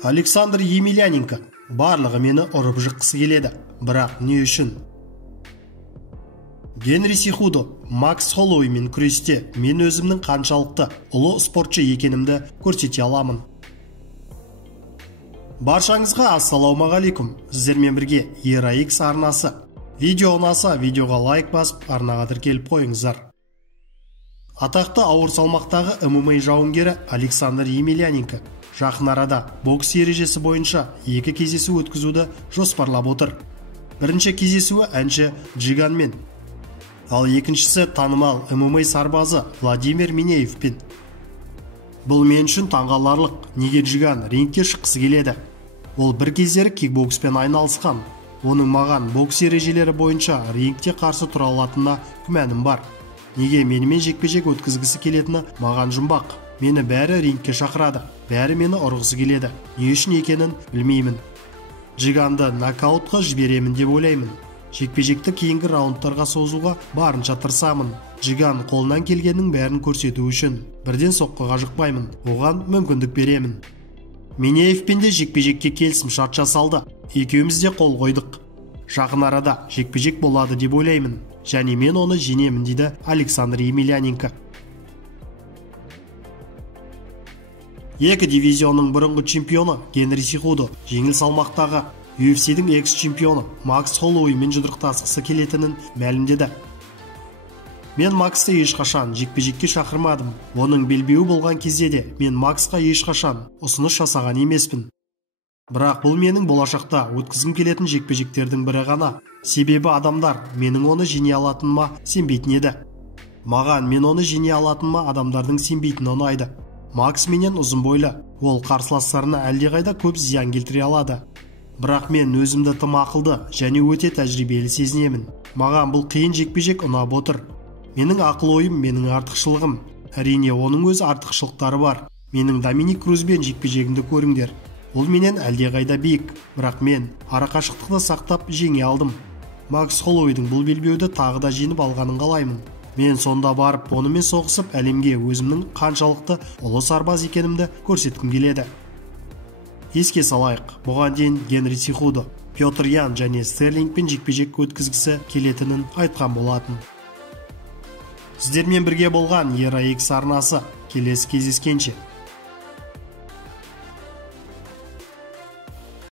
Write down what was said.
Александр Емельяненко. Барлығы мені ұрып жыққысы келеді. Бірақ не үшін? Генри Сихудо. Макс Холлоуеймен күресте мен өзімнің қаншалықты ұлы спортшы екенімді көрсете аламын. Баршаңызға ассалаумағалейкум. Сіздермен бірге ERA-X арнасы. Видео ұнаса, видеоға лайк басып, арнаға тіркеліп қойыңыздар. Атақты ауыр салмақтағы ММА жауынгері Александр Емельяненко жақын арада бокс ережесі бойынша 2 кездесу өткізуді жоспарлап отыр. Бірінші кездесуі әнші Джиганмен, ал екіншісі танымал ММА сарбазы Владимир Минеевпен. Бұл мен үшін таңғаларлық. Неге Джиган рингке шыққысы келеді? Ол бір кездері кикбокспен айналысқан. Оның маған бокс ережелері бойынша рингте қарсы тұра алатынына күмәнім бар. Неге менімен жекпе-жек өткізгісі келетіні маған жұмбақ. Мені бәрі рингке шақырады, бәрі мені ұрғысы келеді. Не үшін екенін білмеймін. Джиганды нокаутқа жіберемін деп ойлаймын. Жекпе-жекті кейінгі раундтарға созуға барынша тырысамын. Джиган қолынан келгеннің бәрін көрсету үшін бірден соққыға жықпаймын. Оған мүмкіндік беремін. Минеевпен де жекпе-жекке келісім шарт жасалды. Екеуміз де қол қойдық. Жақын арада жекпе-жек болады деп ойлаймын. Және мен оны жеңемін дейді Александр Емельяненко. Екі дивизионның бұрынғы чемпионы Генри Сихудо жеңіл салмақтағы UFC-дің экс-чемпионы Макс Холлоуеймен жұдырықтасқысы келетінін мәлімдеді. Мен Максты ешқашан жекпе-жекке шақырмадым. Оның белбеуі болған кезде де мен Максқа ешқашан ұсыныс жасаған емеспін. Бірақ бұл менің болашақта өткізгім келетін жекпе-жектердің бірі ғана. Себебі адамдар менің оны жеңе алатыныма сенбейтін еді. Маған мен оны жеңе алатыныма адамдардың сенбейтіні ұнайды. Макс менен ұзын бойлы. Ол қарсыластарына әлдеқайда көп зиян келтіре алады. Бірақ мен өзімді тым ақылды және өте тәжірибелі сезінемін. Маған бұл қиын жекпе-жек ұнап отыр. Менің ақыл ойым менің артықшылығым. Әрине оның өз артықшылықтары бар. Менің Доминик Крузбен жекпе-жегімді көріңдер. Ол менен әлдеқайда биік, бірақ мен арақашықтықты сақтап жеңе алдым. Макс Холлоуейдің бұл белбеуді тағы да жеңіп алғанын қалаймын. Мен сонда барып, онымен соғысып, әлемге өзімнің қаншалықты ұлы сарбаз екенімді көрсеткім келеді. Еске салайық, бұған дейін Генри Сихудо, Петр Ян және Стерлингпен жекпе-жек өткізгісі келетінін айтқан болатын. Сіздермен бірге болған ERA-X арнасы. Келесі кездескенше.